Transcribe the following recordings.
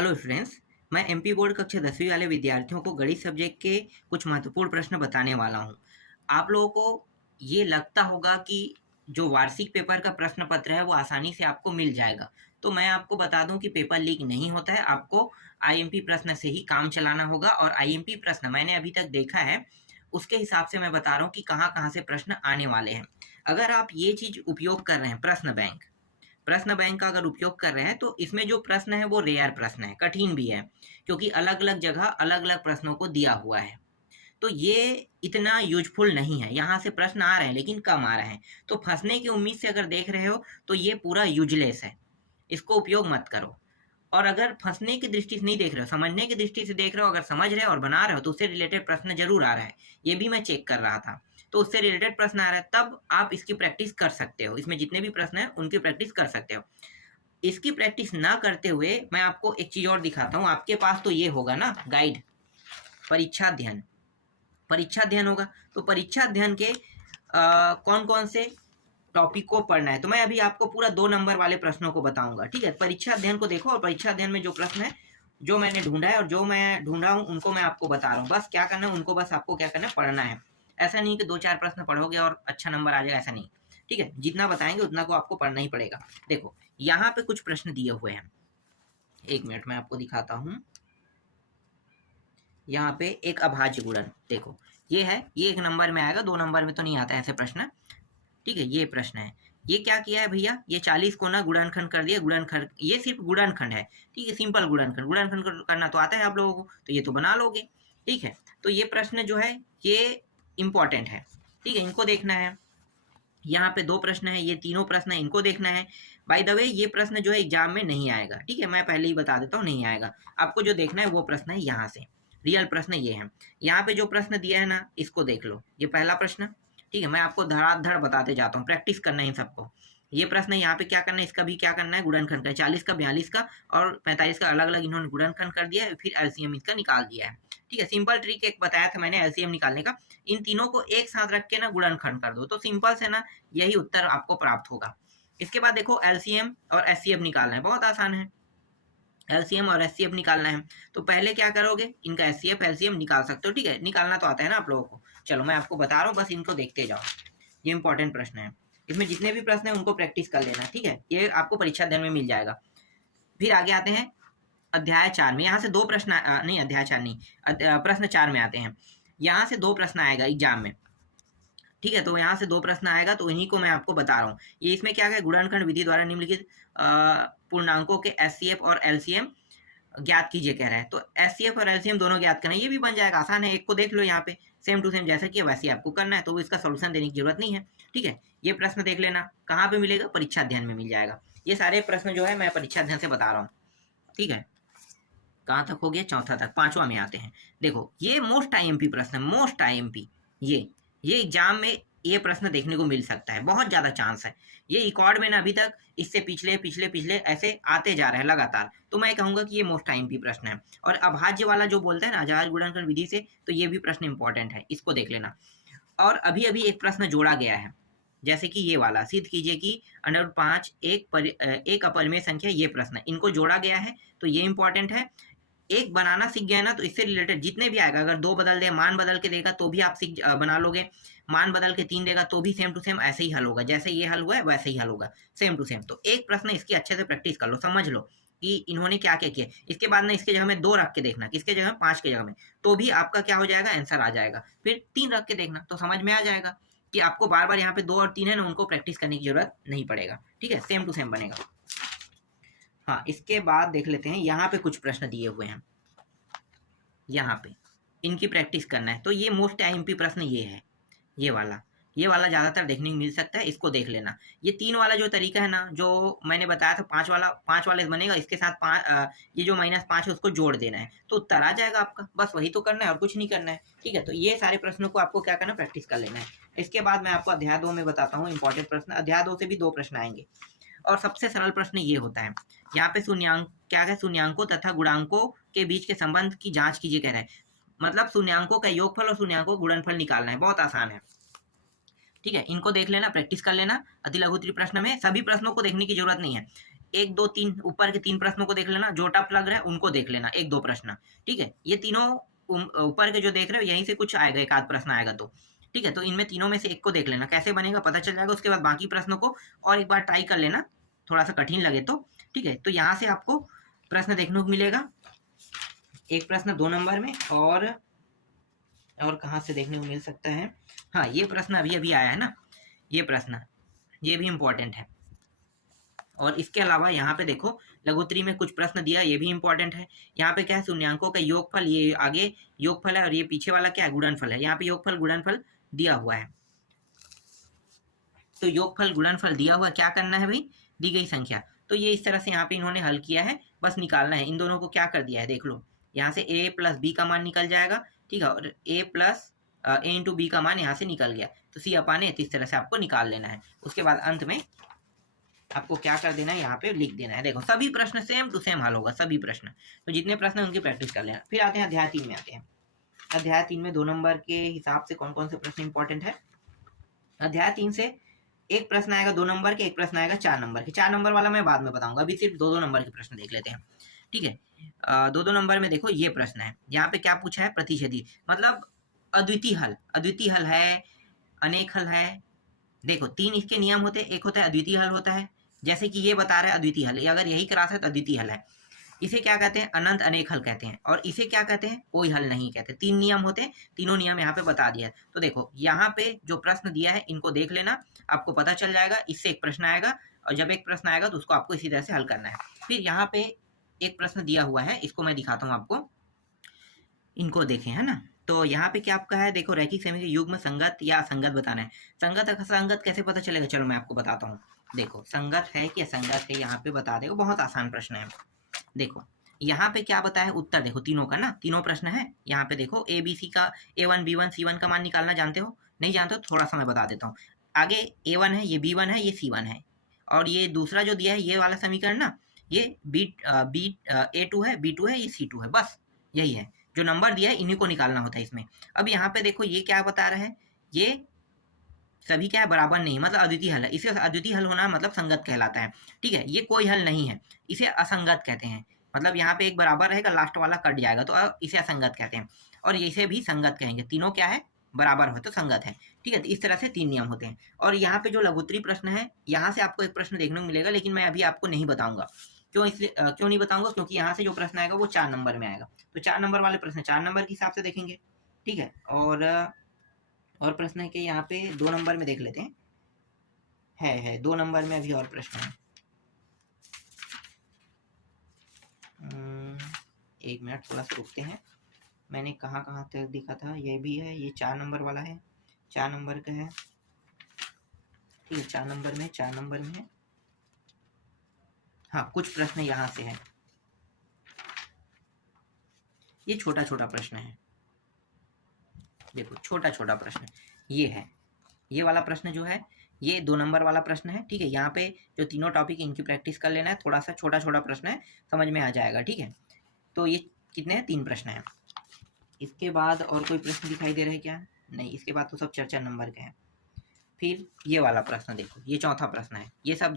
Hello students, मैं MP board कक्षा 10वीं वाले विद्यार्थियों को गणित सब्जेक्ट के कुछ महत्वपूर्ण प्रश्न बताने वाला हूं। आप लोगों को ये लगता होगा कि जो वार्षिक पेपर का प्रश्न पत्र है वो आसानी से आपको मिल जाएगा। तो मैं आपको बता दूं कि पेपर लीक नहीं होता है, आपको आईएमपी प्रश्न से ही काम चलाना होगा। और आईएमपी प्रश्न मैंने अभी तक देखा है, उसके हिसाब से मैं बता रहा हूँ कि कहाँ कहाँ से प्रश्न आने वाले हैं। अगर आप ये चीज़ उपयोग कर रहे हैं, प्रश्न बैंक का अगर उपयोग कर रहे हैं, तो इसमें जो प्रश्न है वो रेयर प्रश्न है, कठिन भी है, क्योंकि अलग अलग जगह अलग अलग प्रश्नों को दिया हुआ है। तो ये इतना यूजफुल नहीं है। यहाँ से प्रश्न आ रहे हैं लेकिन कम आ रहे हैं, तो फंसने की उम्मीद से अगर देख रहे हो तो ये पूरा यूजलेस है, इसको उपयोग मत करो। और अगर फंसने की दृष्टि से नहीं देख रहे हो, समझने की दृष्टि से देख रहे हो, अगर समझ रहे हो और बना रहे हो, तो उससे रिलेटेड प्रश्न जरूर आ रहा है। ये भी मैं चेक कर रहा था, तो उससे रिलेटेड प्रश्न आ रहा है, तब आप इसकी प्रैक्टिस कर सकते हो। इसमें जितने भी प्रश्न हैं उनकी प्रैक्टिस कर सकते हो। इसकी प्रैक्टिस ना करते हुए मैं आपको एक चीज और दिखाता हूँ। आपके पास तो ये होगा ना गाइड, परीक्षा अध्ययन, परीक्षा अध्ययन होगा। तो परीक्षा अध्ययन के कौन कौन से टॉपिक को पढ़ना है, तो मैं अभी आपको पूरा 2 नंबर वाले प्रश्नों को बताऊंगा। ठीक है, परीक्षा अध्ययन को देखो, और परीक्षा अध्ययन में जो प्रश्न है, जो मैंने ढूंढा है और जो मैं ढूंढा हूँ उनको मैं आपको बता रहा हूँ। बस क्या करना है, उनको बस आपको क्या करना है, पढ़ना है। ऐसा नहीं कि 2-4 प्रश्न पढ़ोगे और अच्छा नंबर आ जाएगा, ऐसा नहीं। ठीक है, जितना बताएंगे उतना को आपको पढ़ना ही पड़ेगा। देखो यहाँ पे कुछ प्रश्न दिए हुए हैं, 1 मिनट में आपको दिखाता हूँ। यहाँ पे एक अभाज्य गुणन देखो, ये है, ये 1 नंबर में आएगा, 2 नंबर में तो नहीं आता ऐसे प्रश्न। ठीक है, ये प्रश्न है। ये क्या किया है भैया, ये 40 को ना गुणनखंड कर दिया। गुणनखंड, ये सिर्फ गुणनखंड है। ठीक है, सिंपल गुणनखंड, गुणनखंड करना तो आता है आप लोगों को, तो ये तो बना लोगे। ठीक है, तो ये प्रश्न जो है ये इंपॉर्टेंट है। ठीक है, इनको देखना है। यहाँ पे 2 प्रश्न है, ये तीनों प्रश्न है, इनको देखना है। बाय द वे ये प्रश्न जो है एग्जाम में नहीं आएगा। ठीक है, मैं पहले ही बता देता हूँ, नहीं आएगा। आपको जो देखना है वो प्रश्न है यहाँ से, रियल प्रश्न ये है। यहाँ पे जो प्रश्न दिया है ना, इसको देख लो, ये पहला प्रश्न। ठीक है, मैं आपको धड़ाधड़ बताते जाता हूँ, प्रैक्टिस करना है इन सबको। ये प्रश्न है, यहाँ पे क्या करना है, इसका भी क्या करना है, गुणनखंड का, 40 का, 42 का और 45 का अलग अलग इन्होंने गुणनखंड कर दिया है, फिर एलसीएम इसका निकाल दिया है। ठीक है, सिंपल ट्रिक एक बताया था मैंने एलसीएम निकालने का। इन तीनों को एक साथ रख के ना गुणनखंड कर दो, तो सिंपल से ना यही उत्तर आपको प्राप्त होगा। इसके बाद देखो एलसीएम और एचसीएफ निकालना है, बहुत आसान है। एलसीएम और एचसीएफ निकालना है, तो पहले क्या करोगे, इनका एचसीएफ एलसीएम निकाल सकते हो। ठीक है, निकालना तो आता है ना आप लोगों को। चलो मैं आपको बता रहा हूँ, बस इनको देखते जाओ। ये इंपॉर्टेंट प्रश्न है, इसमें जितने भी प्रश्न है उनको प्रैक्टिस कर लेना। ठीक है, ये आपको परीक्षा अध्ययन में मिल जाएगा। फिर आगे आते हैं अध्याय 4 में। यहाँ से 2 प्रश्न नहीं, अध्याय 4 नहीं, प्रश्न 4 में आते हैं। यहाँ से 2 प्रश्न आएगा एग्जाम में। ठीक है, तो यहाँ से 2 प्रश्न आएगा, तो इन्हीं को मैं आपको बता रहा हूँ। ये इसमें क्या है, गुणनखंड विधि द्वारा निम्नलिखित पूर्णांकों के एचसीएफ और एलसीएम ज्ञात कीजिए कह रहा है। तो एचसीएफ और एलसीएम दोनों ज्ञात करना, ये भी बन जाएगा, आसान है। एक को देख लो यहाँ पे, सेम टू सेम जैसा कि वैसे ही आपको करना है, तो इसका सोल्यूशन देने की जरूरत नहीं है। ठीक है, ये प्रश्न देख लेना, कहाँ पे मिलेगा, परीक्षा अध्ययन में मिल जाएगा। ये सारे प्रश्न जो है मैं परीक्षा अध्ययन से बता रहा हूँ। ठीक है, कहाँ तक हो गया, चौथा तक। 5वां में आते हैं। देखो ये मोस्ट आईएमपी प्रश्न है, मोस्ट आईएमपी। ये एग्जाम में ये प्रश्न देखने को मिल सकता है, बहुत ज्यादा चांस है। ये रिकॉर्ड में ना अभी तक इससे पिछले पिछले पिछले ऐसे आते जा रहे हैं लगातार, तो मैं कहूंगा कि ये मोस्ट आईएमपी प्रश्न है। और अभाज्य वाला जो बोलते हैं ना, अभाज्य गुणनखंड विधि से, तो ये भी प्रश्न इंपॉर्टेंट है, इसको देख लेना। और अभी अभी एक प्रश्न जोड़ा गया है, जैसे कि ये वाला, सिद्ध कीजिए कि √5 एक अपरिमेय संख्या, ये प्रश्न इनको जोड़ा गया है, तो ये इंपॉर्टेंट है। एक बनाना सीख गया ना, तो इससे रिलेटेड जितने भी आएगा, अगर 2 बदल दे, मान बदल के देगा तो भी आप बना लोगे। मान बदल के 3 देगा तो भी सेम टू सेम ऐसे ही हल होगा, जैसे ये हल हुआ है वैसे ही हल होगा, सेम टू सेम। तो एक प्रश्न इसकी अच्छे से प्रैक्टिस कर लो, समझ लो कि इन्होंने क्या क्या किया। इसके बाद ना इसके जगह में 2 रख के देखना, किसके जगह, 5 के जगह में, तो भी आपका क्या हो जाएगा, आंसर आ जाएगा। फिर 3 रख के देखना, तो समझ में आ जाएगा कि आपको बार बार यहाँ पे 2 और 3 है ना, उनको प्रैक्टिस करने की जरूरत नहीं पड़ेगा। ठीक है, सेम टू सेम बनेगा। हाँ, इसके बाद देख लेते हैं, यहाँ पे कुछ प्रश्न दिए हुए हैं, यहाँ पे इनकी प्रैक्टिस करना है। तो ये मोस्ट आईएमपी प्रश्न ये है, ये वाला ज़्यादातर देखने को मिल सकता है, इसको देख लेना। ये 3 वाला जो तरीका है ना, जो मैंने बताया था, 5 वाले बनेगा, इसके साथ ये जो -5 है उसको जोड़ देना है, तो उत्तर आ जाएगा आपका। बस वही तो करना है और कुछ नहीं करना है। ठीक है, तो ये सारे प्रश्नों को आपको क्या करना है, प्रैक्टिस कर लेना है। इसके बाद मैं आपको अध्याय 2 में बताता हूँ इंपॉर्टेंट प्रश्न। अध्याय 2 से भी 2 प्रश्न आएंगे, और सबसे सरल प्रश्न ये होता है। यहाँ पे क्या है, शून्यांकों तथा गुणांकों के बीच के संबंध की जांच कीजिए कह रहा है। मतलब शून्यांकों का योगफल और शून्यांकों का गुणनफल निकालना है, बहुत आसान है। ठीक है, इनको देख लेना, प्रैक्टिस कर लेना। अति लघु प्रश्न में सभी प्रश्नों को देखने की जरूरत नहीं है, एक दो तीन ऊपर के 3 प्रश्नों को देख लेना, जो टफ लग रहा है उनको देख लेना, 1-2 प्रश्न, ठीक है। ये तीनों ऊपर के जो देख रहे हो यहीं से कुछ आएगा, एक आध प्रश्न आएगा तो, ठीक है। तो इनमें तीनों में से एक को देख लेना, कैसे बनेगा पता चल जाएगा। उसके बाद बाकी प्रश्नों को और एक बार ट्राई कर लेना, थोड़ा सा कठिन लगे तो, ठीक है। तो यहाँ से आपको प्रश्न देखने को मिलेगा, एक प्रश्न 2 नंबर में, और कहाँ से देखने को मिल सकता है, हाँ ये प्रश्न अभी अभी आया है ना, ये प्रश्न, ये भी इम्पोर्टेंट है। और इसके अलावा यहाँ पे देखो लघुत्तरी में कुछ प्रश्न दिया, ये भी इंपॉर्टेंट है। यहाँ पे क्या है, शून्यांकों का योगफल, ये आगे योगफल है और ये पीछे वाला क्या है, गुणनफल है। यहाँ पे योगफल गुणनफल दिया हुआ है, तो योगफल गुणनफल दिया हुआ, क्या करना है भाई, दी गई संख्या। तो ये इस तरह से यहाँ पे इन्होंने हल किया है, बस निकालना है। इन दोनों को क्या कर दिया है देख लो, यहाँ से a प्लस बी का मान निकल जाएगा, ठीक है, और a plus a into B का मान यहाँ से निकल गया, तो c अपान a, इस तरह से आपको निकाल लेना है। उसके बाद अंत में आपको क्या कर देना है, यहाँ पे लिख देना है। देखो सभी प्रश्न सेम टू सेम हल होगा, सभी प्रश्न, तो जितने प्रश्न है उनकी प्रैक्टिस कर लेना। फिर आते हैं अध्याय 3 में आते हैं। अध्याय 3 में 2 नंबर के हिसाब से कौन कौन से प्रश्न इंपॉर्टेंट है। अध्याय 3 से एक प्रश्न आएगा 2 नंबर के, एक प्रश्न आएगा 4 नंबर के। 4 नंबर वाला मैं बाद में बताऊंगा, अभी सिर्फ 2-2 नंबर के प्रश्न देख लेते हैं, ठीक है। 2-2 नंबर में देखो ये प्रश्न है, यहाँ पे क्या पूछा है, प्रतिच्छेदी मतलब अद्वितीय हल। अद्वितीय हल है, अनेक हल है। देखो 3 इसके नियम होते हैं, एक होता है अद्वितीय हल होता है, जैसे कि ये बता रहा है अद्वितीय हल, अगर यही क्रास है तो अद्वितीय हल है। इसे क्या कहते हैं, अनंत अनेक हल कहते हैं, और इसे क्या कहते हैं, कोई हल नहीं कहते। 3 नियम होते हैं, तीनों नियम यहाँ पे बता दिया है। तो देखो यहाँ पे जो प्रश्न दिया है इनको देख लेना, आपको पता चल जाएगा। इससे एक प्रश्न आएगा, और जब एक प्रश्न आएगा तो उसको आपको इसी तरह से हल करना है। फिर यहाँ पे एक प्रश्न दिया हुआ है, इसको मैं दिखाता हूँ आपको, इनको देखें, है ना। तो यहाँ पे क्या आपका है, देखो रैखिक समीकरण युग्म संगत या असंगत बताना है। संगत असंगत कैसे पता चलेगा, चलो मैं आपको बताता हूँ। देखो संगत है कि असंगत है, यहाँ पे बता देगा, बहुत आसान प्रश्न है। देखो यहाँ पे क्या बताया, उत्तर देखो तीनों का ना, तीनों प्रश्न है। यहाँ पे देखो ए बी सी का, A1 B1 C1 का मान निकालना जानते हो, नहीं जानते हो थोड़ा सा मैं बता देता हूँ। आगे A1 है, ये B1 है, ये C1 है, और ये दूसरा जो दिया है ये वाला समीकरण ना, ये A2 है, B2 है, ये C2 है, बस यही है। जो नंबर दिया है इन्हीं को निकालना होता है इसमें। अब यहाँ पे देखो ये क्या बता रहा है, ये सभी क्या है, बराबर नहीं, मतलब अद्वितीय हल है। इसे अद्वितीय हल होना मतलब संगत कहलाता है, ठीक है। ये कोई हल नहीं है, इसे असंगत कहते हैं। मतलब यहाँ पे एक बराबर रहेगा, लास्ट वाला कट जाएगा, तो इसे असंगत कहते हैं। और इसे भी संगत कहेंगे, तीनों क्या है, बराबर हो तो संगत है, ठीक है। तो इस तरह से 3 नियम होते हैं। और यहाँ पे जो लघुत्तरी प्रश्न है, यहाँ से आपको एक प्रश्न देखने को मिलेगा, लेकिन मैं अभी आपको नहीं बताऊंगा। क्यों, इसलिए क्यों नहीं बताऊंगा, क्योंकि यहाँ से जो प्रश्न आएगा वो 4 नंबर में आएगा। तो 4 नंबर वाले प्रश्न 4 नंबर के हिसाब से देखेंगे, ठीक है। और प्रश्न है कि यहाँ पे 2 नंबर में देख लेते हैं, है 2 नंबर में अभी और प्रश्न है। 1 मिनट थोड़ा सा रुकते हैं, मैंने कहाँ कहाँ तक दिखा था, ये भी है, ये 4 नंबर वाला है, 4 नंबर का है, ठीक है। 4 नंबर में है, हाँ कुछ प्रश्न यहाँ से है, ये छोटा छोटा प्रश्न है, देखो छोटा छोटा प्रश्न ये है। ये वाला प्रश्न जो है ये 2 नंबर वाला प्रश्न है, ठीक है। यहाँ पे जो तीनों टॉपिक इनकी प्रैक्टिस कर लेना है, थोड़ा सा छोटा छोटा प्रश्न है, समझ में आ जाएगा, ठीक है। तो ये कितने हैं, 3 प्रश्न हैं। इसके बाद और कोई प्रश्न दिखाई दे रहे हैं क्या, नहीं, इसके बाद तो सब 4-4 नंबर के हैं। फिर ये वाला प्रश्न देखो, ये चौथा प्रश्न है, ये सब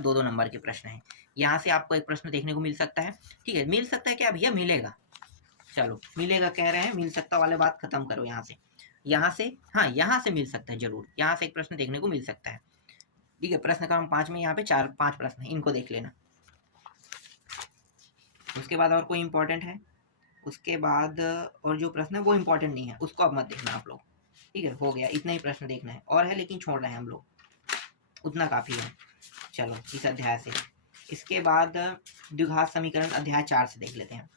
2-2 नंबर के प्रश्न हैं। यहाँ से आपको एक प्रश्न देखने को मिल सकता है, ठीक है। मिल सकता है क्या भैया, मिलेगा, चलो मिलेगा कह रहे हैं, मिल सकता वाले बात खत्म करो। यहाँ से हाँ, यहाँ से मिल सकता है जरूर, यहाँ से एक प्रश्न देखने को मिल सकता है, ठीक है। प्रश्न क्रम 5 में यहाँ पे 4-5 प्रश्न है, इनको देख लेना। उसके बाद और कोई इंपॉर्टेंट है, उसके बाद और जो प्रश्न है वो इंपॉर्टेंट नहीं है, उसको अब मत देखना आप लोग, ठीक है। हो गया, इतना ही प्रश्न देखना है, और है लेकिन छोड़ रहे हैं हम लोग, उतना काफी है। चलो इस अध्याय से, इसके बाद द्विघात समीकरण अध्याय 4 से देख लेते हैं।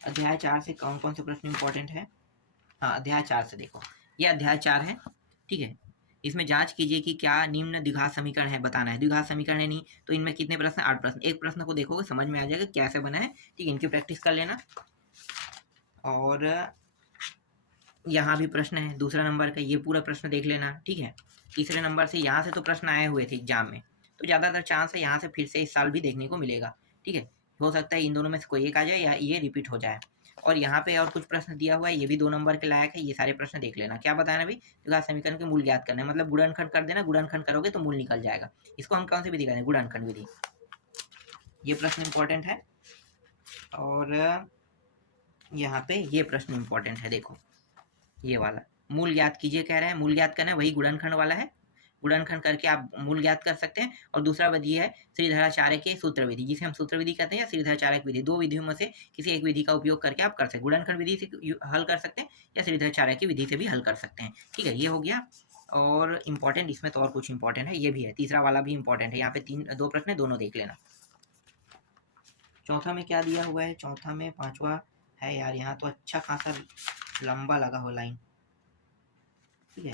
अध्याय 4 से कौन कौन से प्रश्न इंपॉर्टेंट है, हाँ अध्याय 4 से देखो, ये अध्याय 4 है, ठीक है। इसमें जांच कीजिए कि क्या निम्न द्विघात समीकरण है, बताना है। द्विघात समीकरण है नहीं, तो इनमें कितने प्रश्न, 8 प्रश्न। एक प्रश्न को देखोगे समझ में आ जाएगा कैसे बना है, ठीक है। इनकी प्रैक्टिस कर लेना। और यहाँ भी प्रश्न है 2 नंबर का, ये पूरा प्रश्न देख लेना, ठीक है। 3 नंबर से यहाँ से तो प्रश्न आए हुए थे एग्जाम में, तो ज़्यादातर चांस है यहाँ से फिर से इस साल भी देखने को मिलेगा, ठीक है। हो सकता है इन दोनों में से कोई एक आ जाए या ये रिपीट हो जाए। और यहाँ पे और कुछ प्रश्न दिया हुआ है, ये भी 2 नंबर के लायक है। ये सारे प्रश्न देख लेना। क्या बताना भाई, द्विघात समीकरण के मूल ज्ञात करना है, मतलब गुणनखंड कर देना, गुणनखंड करोगे तो मूल निकल जाएगा। इसको हम कौन सी विधि कहते हैं, गुणनखंड विधि। ये प्रश्न इंपॉर्टेंट है। और यहाँ पे ये प्रश्न इंपॉर्टेंट है, देखो ये वाला, मूल ज्ञात कीजिए कह रहे हैं। मूल ज्ञात करना है, वही गुणनखंड वाला है। गुणनखंड करके आप मूल ज्ञात कर सकते हैं। और दूसरा विधि है श्रीधराचार्य के सूत्र विधि, जिसे हम सूत्र विधि कहते हैं, या श्रीधराचार्य विधि। 2 विधियों में से किसी एक विधि का उपयोग करके आप कर सकते हैं। गुणनखंड विधि से हल कर सकते हैं या श्रीधराचार्य की विधि से भी हल कर सकते हैं। ठीक है, ये हो गया। और इम्पॉर्टेंट इसमें तो और कुछ इंपॉर्टेंट है, ये भी है, तीसरा वाला भी इंपॉर्टेंट है। यहाँ पे 2 प्रश्न है, दोनों देख लेना। चौथा में क्या दिया हुआ है, चौथा में 5वां है यार, यहाँ तो अच्छा खासा लंबा लगा हो लाइन। ठीक है,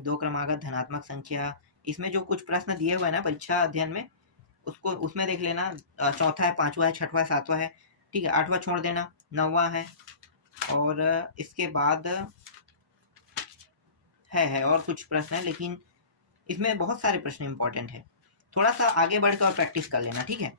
2 क्रमागत धनात्मक संख्या, इसमें जो कुछ प्रश्न दिए हुए हैं ना परीक्षा अध्ययन में, उसको उसमें देख लेना। चौथा है, 5वां है, 6वां है, 7वां है। ठीक है, 8वां छोड़ देना, 9वां है। और इसके बाद है और कुछ प्रश्न है, लेकिन इसमें बहुत सारे प्रश्न इंपॉर्टेंट है। थोड़ा सा आगे बढ़कर और प्रैक्टिस कर लेना। ठीक है,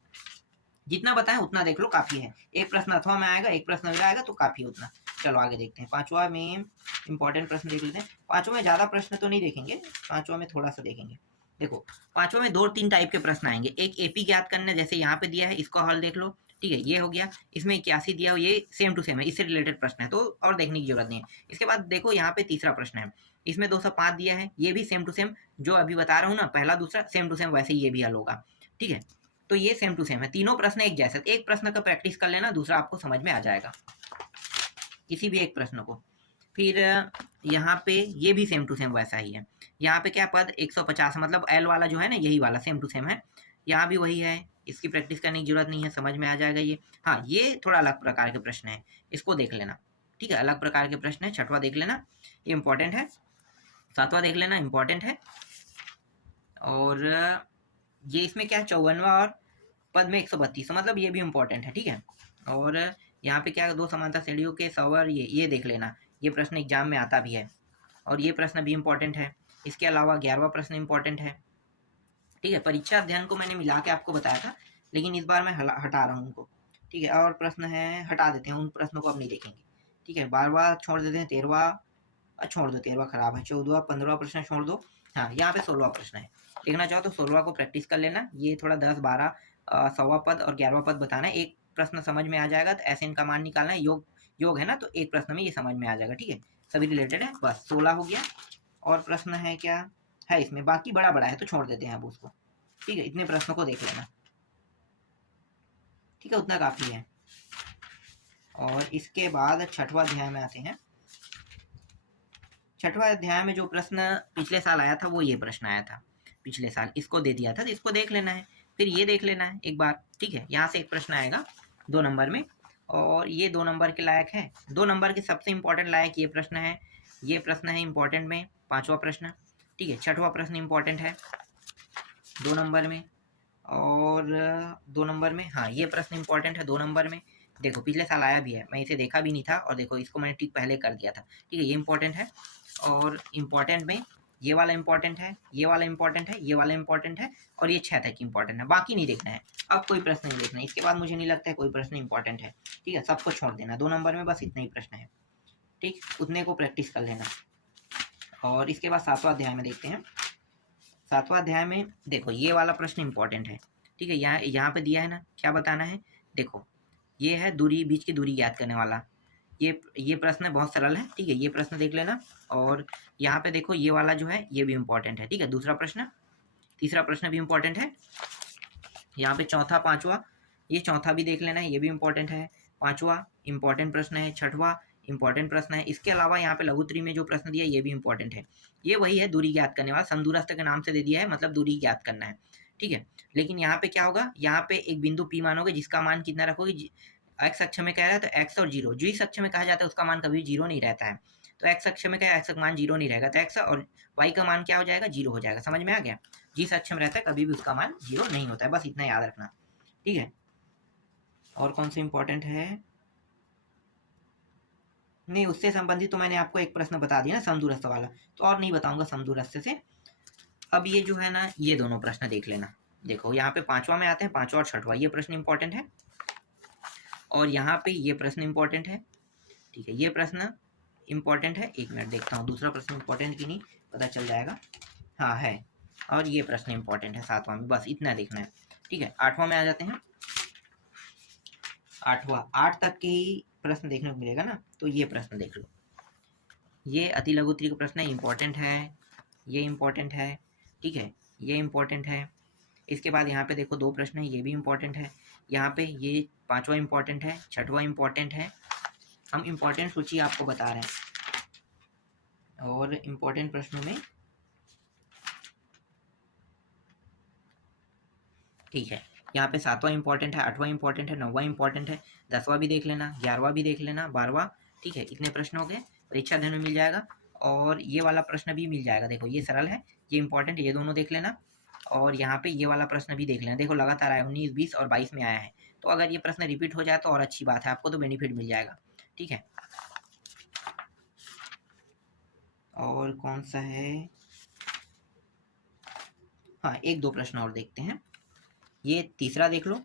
जितना बताएं उतना देख लो, काफी है। एक प्रश्न अथवा में आएगा, एक प्रश्न अगला आएगा, तो काफी है उतना। चलो आगे देखते हैं। 5वां में इंपॉर्टेंट प्रश्न देख लेते हैं। 5वां में ज्यादा प्रश्न तो नहीं देखेंगे, 5वां में थोड़ा सा देखेंगे। देखो 5वां में 2-3 टाइप के प्रश्न आएंगे। एक एपी ज्ञात करना, जैसे यहाँ पे दिया है, इसको हल देख लो। ठीक है, ये हो गया। इसमें 81 दिया हो, ये सेम टू सेम है, इससे रिलेटेड प्रश्न है, तो और देखने की जरूरत नहीं है। इसके बाद देखो यहाँ पे तीसरा प्रश्न है, इसमें 205 दिया है, ये भी सेम टू सेम, जो अभी बता रहा हूँ ना, पहला दूसरा सेम टू सेम, वैसे ही ये भी हल होगा। ठीक है, तो ये सेम टू सेम है, तीनों प्रश्न एक जैसे। एक प्रश्न का प्रैक्टिस कर लेना, दूसरा आपको समझ में आ जाएगा, किसी भी एक प्रश्न को। फिर यहाँ पे ये भी सेम टू सेम वैसा ही है। यहाँ पे क्या पद 150, मतलब एल वाला जो है ना, यही वाला सेम टू सेम है। यहाँ भी वही है, इसकी प्रैक्टिस करने की जरूरत नहीं है, समझ में आ जाएगा ये। हाँ, ये थोड़ा अलग प्रकार के प्रश्न है, इसको देख लेना। ठीक है, अलग प्रकार के प्रश्न है। 6वां देख लेना, ये इंपॉर्टेंट है। 7वां देख लेना, इंपॉर्टेंट है। और ये इसमें क्या है, 54वां और पद में 132, मतलब ये भी इंपॉर्टेंट है। ठीक है, और यहाँ पे क्या, 2 समांतर श्रेणियों के सवर, ये देख लेना, ये प्रश्न एग्जाम में आता भी है, और ये प्रश्न भी इंपॉर्टेंट है। इसके अलावा 11वां प्रश्न इंपॉर्टेंट है। ठीक है, परीक्षा अध्ययन को मैंने मिला के आपको बताया था, लेकिन इस बार मैं हटा रहा हूँ उनको। ठीक है, और प्रश्न है, हटा देते हैं उन प्रश्नों को, अब नहीं देखेंगे। ठीक है, 12वां छोड़ देते हैं, 13वां छोड़ दो, 13वां खराब है, 14वां 15वां प्रश्न छोड़ दो। हाँ, यहाँ पे 16वां प्रश्न है, लिखना चाहो तो 16वां को प्रैक्टिस कर लेना। ये थोड़ा 10, 12, 100वां पद और 11वां पद बताना है, एक प्रश्न समझ में आ जाएगा, तो ऐसे इनका मान निकालना है। योग है ना, तो एक प्रश्न में ये समझ में आ जाएगा। ठीक है, सभी रिलेटेड है, बस 16 हो गया। और प्रश्न है क्या है इसमें, बाकी बड़ा बड़ा है तो छोड़ देते हैं अब उसको। ठीक है, इतने प्रश्नों को देख लेना। ठीक है, उतना काफी है। और इसके बाद 6वां अध्याय में आते हैं। 6वां अध्याय में जो प्रश्न पिछले साल आया था, वो ये प्रश्न आया था पिछले साल, इसको दे दिया था, तो इसको देख लेना है। फिर ये देख लेना है एक बार। ठीक है, यहाँ से एक प्रश्न आएगा 2 नंबर में, और ये 2 नंबर के लायक है। 2 नंबर के सबसे इंपॉर्टेंट लायक ये प्रश्न है, ये प्रश्न है इंपॉर्टेंट में, 5वां प्रश्न। ठीक है, 6वां प्रश्न इंपॉर्टेंट है 2 नंबर में, और 2 नंबर में, हाँ ये प्रश्न इंपॉर्टेंट है 2 नंबर में। देखो पिछले साल आया भी है, मैं इसे देखा भी नहीं था, और देखो इसको मैंने टिक पहले कर दिया था। ठीक है, ये इंपॉर्टेंट है। और इम्पॉर्टेंट में ये वाला इंपॉर्टेंट है, ये वाला इंपॉर्टेंट है, ये वाला इंपॉर्टेंट है, और ये 6 तक इंपॉर्टेंट है, बाकी नहीं देखना है। अब कोई प्रश्न नहीं देखना है, इसके बाद मुझे नहीं लगता है कोई प्रश्न इंपॉर्टेंट है। ठीक है, सबको छोड़ देना, 2 नंबर में बस इतना ही प्रश्न है। ठीक, उतने को प्रैक्टिस कर लेना। और इसके बाद 7वां अध्याय में देखते हैं। 7वां अध्याय में देखो ये वाला प्रश्न इंपॉर्टेंट है। ठीक है, यहाँ पे दिया है ना, क्या बताना है, देखो ये है दूरी, बीच की दूरी ज्ञात करने वाला। ये प्रश्न बहुत सरल है। ठीक है, ये प्रश्न देख लेना। और यहाँ पे देखो ये वाला जो है, ये भी इंपॉर्टेंट है। ठीक है, दूसरा प्रश्न, तीसरा प्रश्न भी इंपॉर्टेंट है। यहाँ पे चौथा, 5वां, ये चौथा भी देख लेना है, ये भी इंपॉर्टेंट है। 5वां इंपॉर्टेंट प्रश्न है। 6वां इंपॉर्टेंट प्रश्न है। इसके अलावा यहाँ पे लघुत्तरी में जो प्रश्न दिया, ये भी इंपॉर्टेंट है। ये वही है, दूरी ज्ञात करने वाला, समदूरस्थ के नाम से दे दिया है, मतलब दूरी ज्ञात करना है। ठीक है, लेकिन यहाँ पे क्या होगा, यहाँ पे एक बिंदु P मानोगे, जिसका मान कितना रखोगे, एक्स अक्ष में कह रहा है तो एक्स और 0, जिस अक्ष में कहा जाता है उसका मान कभी 0 नहीं रहता है। तो एक्स अक्ष में क्या है, एक्स का मान 0 नहीं रहेगा, तो एक्स और वाई का मान क्या हो जाएगा, 0 हो जाएगा। समझ में आ गया, जिस अक्ष में रहता है कभी भी उसका मान 0 नहीं होता है, बस इतना याद रखना। ठीक है, और कौन सा इंपॉर्टेंट है, नहीं उससे संबंधित तो मैंने आपको एक प्रश्न बता दिया ना, समदूरस्थ वाला, तो और नहीं बताऊंगा समदूरस्थ से। अब ये जो है ना, ये दोनों प्रश्न देख लेना। देखो यहाँ पे 5वां में आते हैं, 5वां और 6वां, ये प्रश्न इंपॉर्टेंट है। और यहाँ पे ये प्रश्न इंपॉर्टेंट है, ठीक है, ये प्रश्न इंपॉर्टेंट है। 1 मिनट देखता हूँ दूसरा प्रश्न इंपॉर्टेंट की नहीं, पता चल जाएगा। हाँ है, और ये प्रश्न इंपॉर्टेंट है 7वां में, बस इतना देखना है, ठीक है। 8वां में आ जाते हैं। 8 तक के ही प्रश्न देखने को मिलेगा ना, तो ये प्रश्न देख लो। ये अति लघु त्रिक प्रश्न है, इंपॉर्टेंट है, ये इंपॉर्टेंट है, ठीक है, ये इंपॉर्टेंट है। इसके बाद यहाँ पे देखो 2 प्रश्न है, ये भी इंपॉर्टेंट है। यहाँ पे ये 5वां इंपॉर्टेंट है, 6वां इंपॉर्टेंट है। हम इंपॉर्टेंट सूची आपको बता रहे हैं, और इंपॉर्टेंट प्रश्नों में, ठीक है, यहाँ पे 7वां इंपॉर्टेंट है, 8वां इंपॉर्टेंट है, 9वां इंपॉर्टेंट है, 10वां भी देख लेना, 11वां भी देख लेना, 12वां, ठीक है। इतने प्रश्न हो गए, परीक्षा धन में मिल जाएगा। और ये वाला प्रश्न भी मिल जाएगा, देखो ये सरल है, ये इंपॉर्टेंट, ये दोनों देख लेना। और यहाँ पे ये वाला प्रश्न भी देख लेना, देखो लगातार आया, 19, 20 और 22 में आया है। तो अगर ये प्रश्न रिपीट हो जाए तो और अच्छी बात है, आपको तो बेनिफिट मिल जाएगा, ठीक है। और कौन सा है, हाँ 1-2 प्रश्न और देखते हैं। ये तीसरा देख लो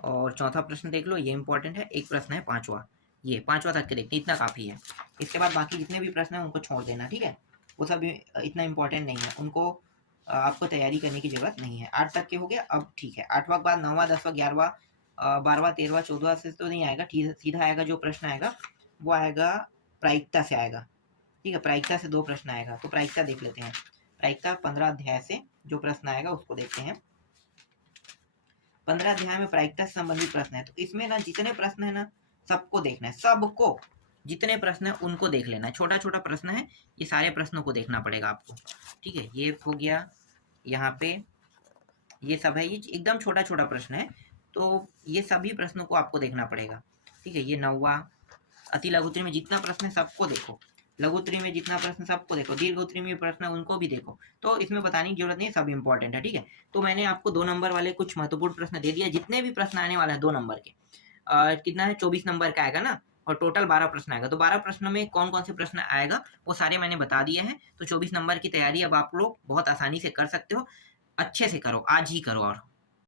और चौथा प्रश्न देख लो, ये इंपॉर्टेंट है। एक प्रश्न है 5वां, ये 5वां तक के देखते हैं, इतना काफ़ी है। इसके बाद बाकी जितने भी प्रश्न हैं उनको छोड़ देना, ठीक है, वो सब इतना इंपॉर्टेंट नहीं है, उनको आपको तैयारी करने की जरूरत नहीं है। 8 तक के हो गया, अब ठीक है। 8वां के बाद 9वां, 10वां, 11वां, 12वां, 13वां, 14वां से तो नहीं आएगा, सीधा आएगा जो प्रश्न आएगा वो आएगा प्रायिकता से आएगा, ठीक है। प्रायिकता से 2 प्रश्न आएगा, तो प्रायिकता देख लेते हैं। प्रायिकता 15 अध्याय से जो प्रश्न आएगा उसको देखते हैं। 15 अध्याय में प्रायिकता से संबंधित प्रश्न है, तो इसमें ना जितने प्रश्न है ना सबको देखना है, सबको, जितने प्रश्न है उनको देख लेना है। छोटा छोटा प्रश्न है, ये सारे प्रश्नों को देखना पड़ेगा आपको, ठीक है। ये हो गया, यहाँ पे ये सब है, ये एकदम छोटा छोटा प्रश्न है, तो ये सभी प्रश्नों को आपको देखना पड़ेगा, ठीक है। ये 9वां, अति लघुत्री में जितना प्रश्न है सबको देखो, लघुत्री में जितना प्रश्न सबको देखो, दीर्घोत्री में प्रश्न है उनको भी देखो। तो इसमें बताने की जरूरत नहीं, सब इंपॉर्टेंट है, ठीक है। तो मैंने आपको 2 नंबर वाले कुछ महत्वपूर्ण प्रश्न दे दिया, जितने भी प्रश्न आने वाले हैं 2 नंबर के, कितना है 24 नंबर का आएगा ना, और टोटल 12 प्रश्न आएगा। तो 12 प्रश्नों में कौन कौन से प्रश्न आएगा वो सारे मैंने बता दिए हैं। तो 24 नंबर की तैयारी अब आप लोग बहुत आसानी से कर सकते हो, अच्छे से करो, आज ही करो और